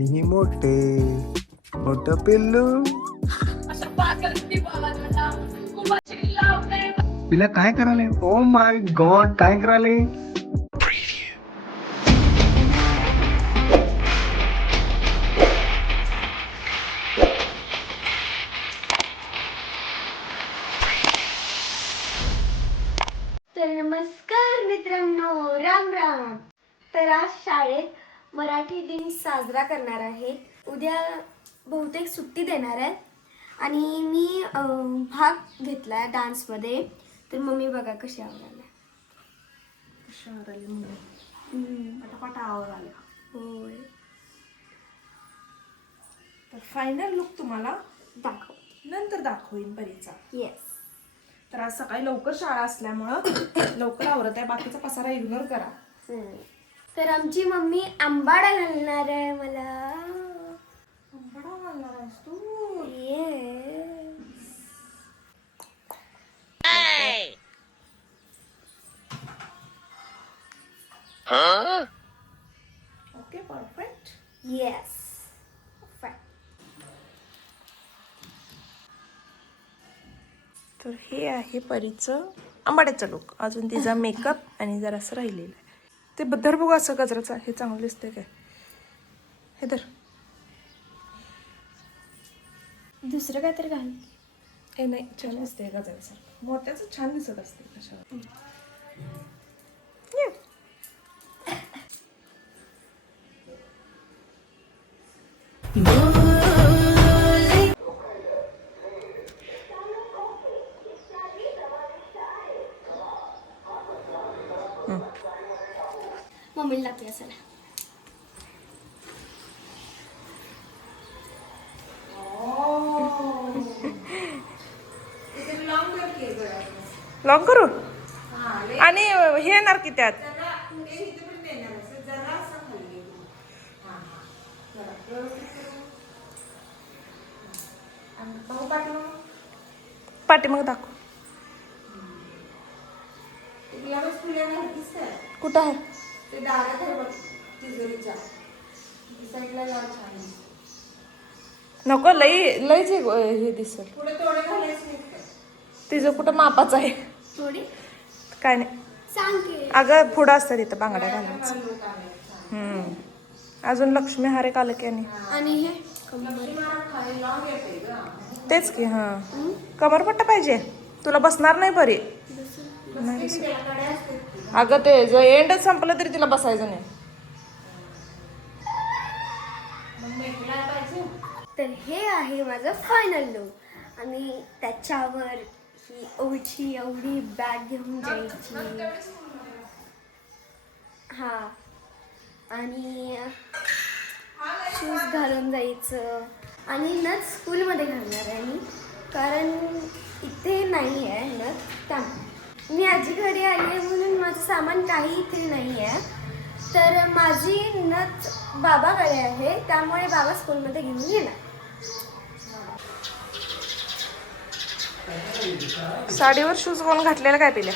आणि हे मोठे मोठं पिल्लू. तिला काय करायला? ओ माय गॉड, काय करायला? तर नमस्कार मित्रांनो, राम राम. तर आज शाळेत मराठी दिन साजरा करणार आहे. उद्या बहुतेक सुट्टी देणार आहे आणि मी भाग घेतला डान्समध्ये. तर मम्मी बघा कशी आवरायला. पटापट आवर आला. होय, तर फायनल लुक तुम्हाला दाखव. नंतर दाखवीन परीचा. येस. तर आज सकाळी लवकर शाळा असल्यामुळं लवकर आवरत आहे, बाकीचा पसारा इग्नोर करा. तर आमची मम्मी आंबाडा घालणार आहे मला. आंबाडा घालणार आहेस तू? येस. Okay, perfect. येस. तर हे आहे परीचं आंबाड्याचं लुक. अजून तिचा मेकअप आणि जरासं राहिलेलं आहे. ते बद्दर बघू असं गजराचं हे चांगलं दिसतंय काय? हे तर दुसरं काय तर घाल. हे नाही, छान दिसतंय गजरासारखं. मोत्याचं छान दिसत असते कशावर. मम्मीला लागते असायला. लॉक करू आणि हे येणार की त्यात पाठीमाग दाखव. कुठं आहे? नको, लईच हे दिसत. तिचं कुठं मापाचं आहे? थोडी काय नाही सांग की. अगं, पुढं असतं तिथं बांगड्या घालायचं. अजून लक्ष्मी हार एक आलं की आणि हे तेच की. हा, कमरपट्टा पाहिजे तुला, बसणार नाही बरी. नाही दिसत. अगं ते जर एंडच संपलं तरी तिला बसायचं नाही. तर हे आहे माझं फायनल लुक आणि त्याच्यावर ही ओळखी एवढी बॅग घेऊन जायची. हा, आणि शूज घालून जायचं आणि नथ स्कूलमध्ये घालणार आहे मी, कारण इथे नाही आहे नथ. त्यामुळे मी आजी घरी आली आहे म्हणून माझं सामान काही इथे नाही आहे. तर माझी नथ बाबाकडे आहे, त्यामुळे बाबा स्कूलमध्ये घेऊन येणार. साडीवर शूज कोण घातलेला काय पिल्या?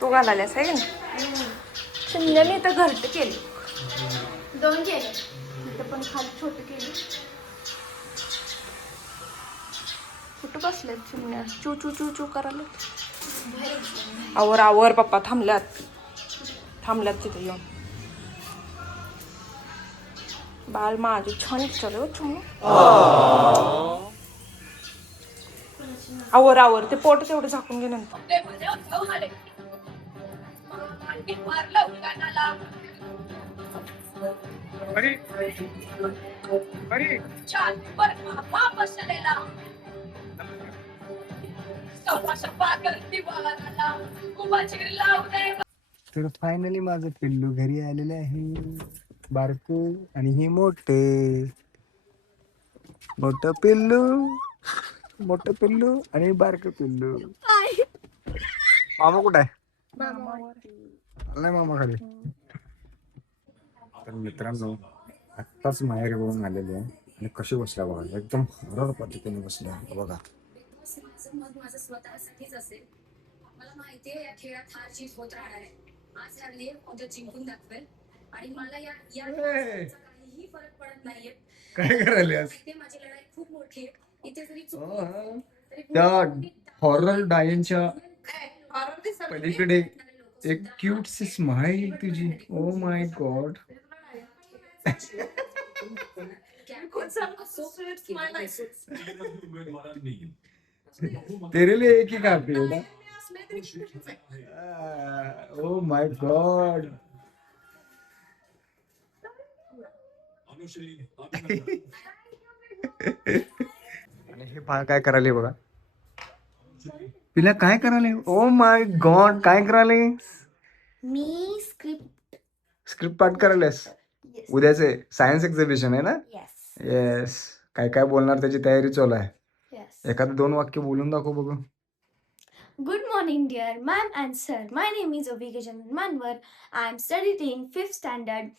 तू घालायलास आहे की नाही? शिमल्याने इथं घरट केली. 2 केले इथं, पण खाली छोटे केले. कुठं बसल्यात चिमण्या? चू चू चू चू करायला. आवर आवर पप्पा, थांबल्यात तिथे येऊन. बाळ माझी छान चालू चिमणी. आवर ते पोट तेवढं झाकून घे नंतर. तर फायनली माझं पिल्लू घरी आलेलं आहे, बारक. आणि हे मोठे मोठं पिल्लू मोठं पिल्लू आणि बारक पिल्लू. मामा कुठं आहे? नाही मामा खाली. तर मित्रांनो, आत्ताच माहेर घेऊन आलेले आहे आणि कशी बसल्या बघा, एकदम हरर पद्धतीने बसल्या बघा. माझं स्वतःसाठीच असेल. मला माहितीये या खेळात हार जीत होत राहणार आहे. आज हरली उद्या जिंकून दाखवेल. आणि मला या या ए. चा काहीही फरक पडत नाहीये. काय करायल्यास? माहितीये माझी लढाई खूप मोठी आहे. इथे जरी हा. चुकली तरी त्या मी हॉरर डायनच्या horror पलीकडे एक क्यूट सी स्माइल तुझी. Oh my God. तेरे लिए एक ही काफी है ना. Oh my God. आणि हे पहा काय करायले बघा. तिला काय करायले. ओ माय गॉड काय करायले. मी स्क्रिप्ट स्क्रिप्ट पाठ करायलेस. उद्याचे सायन्स एक्झिबिशन आहे ना. Yes yes. काय काय बोलणार त्याची तयारी चालू आहे. येस. एखादं 2 वाक्य बोलून दाखव बघू. Good morning, dear ma'am and sir. My name is Ovigajan Manwar. I am studying 5th standard.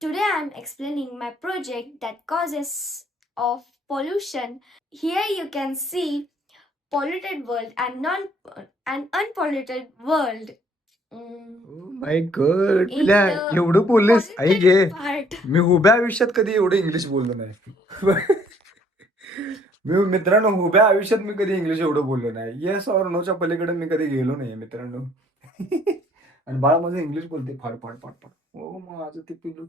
Today I am explaining my project that causes of pollution. Here you can see polluted world and unpolluted world. My God. In तुला the एवढं बोललेस. आई घे. polluted part. मी उभ्या आयुष्यात कधी एवढं English बोललो नाही. मी मित्रांनो उभ्या आयुष्यात मी कधी इंग्लिश एवढं बोललो नाही. येस और नोच्या पलीकडे मी कधी गेलो नाही मित्रांनो. आणि बाळा माझं इंग्लिश बोलते फाड फाड फाड फाड. ओ माझं ते पिल्लू.